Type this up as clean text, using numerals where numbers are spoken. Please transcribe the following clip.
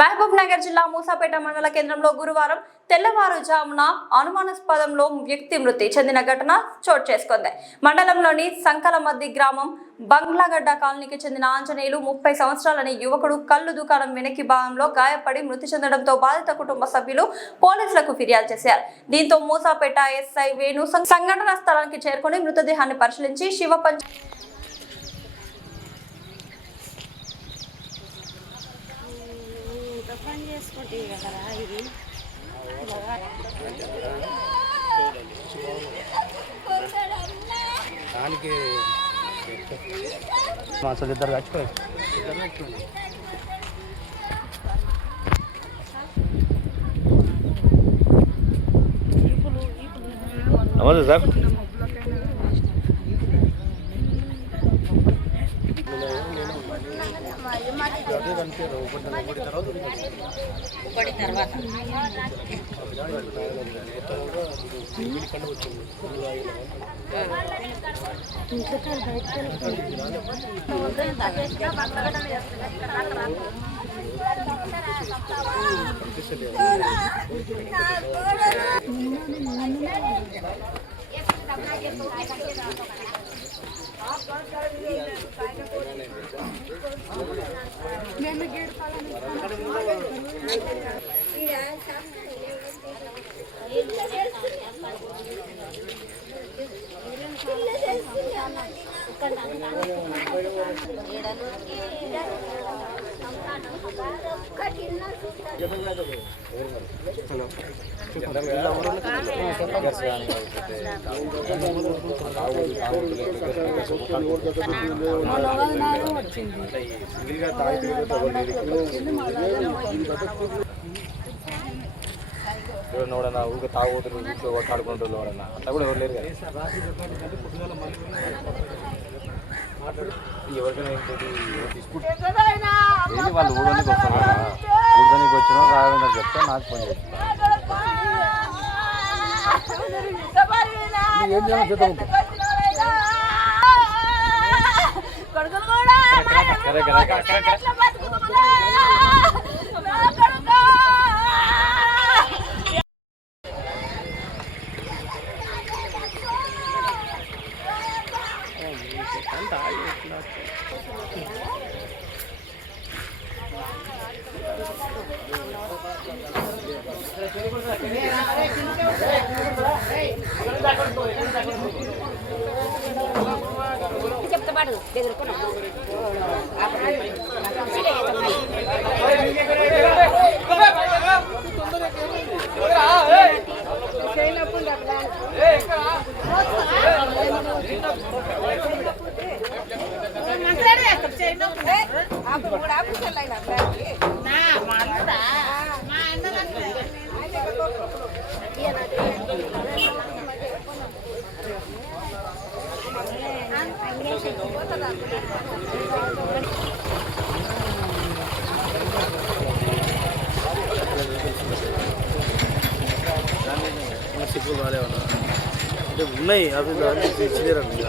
మహబూబ్ నగర్ జిల్లా మూసాపేట మండల కేంద్రంలో గురువారం తెల్లవారుజామున అనుమానాస్పదంలో వ్యక్తి మృతి చెందిన ఘటన చోటు చేసుకుంది. మండలంలోని సంకలమద్ది గ్రామం బంగ్లాగడ్డ కాలనీకి చెందిన ఆంజనేయులు 30 సంవత్సరాలని యువకుడు కల్లు దుకాణం వెనక్కి భాగంలో గాయపడి మృతి చెందడంతో బాధిత కుటుంబ సభ్యులు పోలీసులకు ఫిర్యాదు చేశారు. దీంతో మూసాపేట ఎస్ఐ వేణు సంఘటనా స్థలానికి చేరుకుని మృతదేహాన్ని పరిశీలించి శివపంచ పని చేసుకుంటే కదా ఇది దానికి అసలు ఇద్దరు చచ్చిపోయి నమస్తే సార్. ఒకటి తర్వాత ఎవరన్నా ఊరికి తాగుతులు ఇంట్లో కొట్టాడుకుంటారు ఎవరన్నా అట్లా కూడా ఎవరు లేరు కదా. ఎవరికైనా ఏంటి వాళ్ళు ఊళ్ళోకి వస్తారు కదా, ఊళ్ళోకి వచ్చినా రాదని చెప్తే నాకు ఫోన్ చేస్తాను. ఏం చేయాలి చేద్దాం చెప్తాడు దగ్గర సిగ్గులు రాలేవన్నా అంటే ఉన్నాయి అవి ఇచ్చిలేరండి.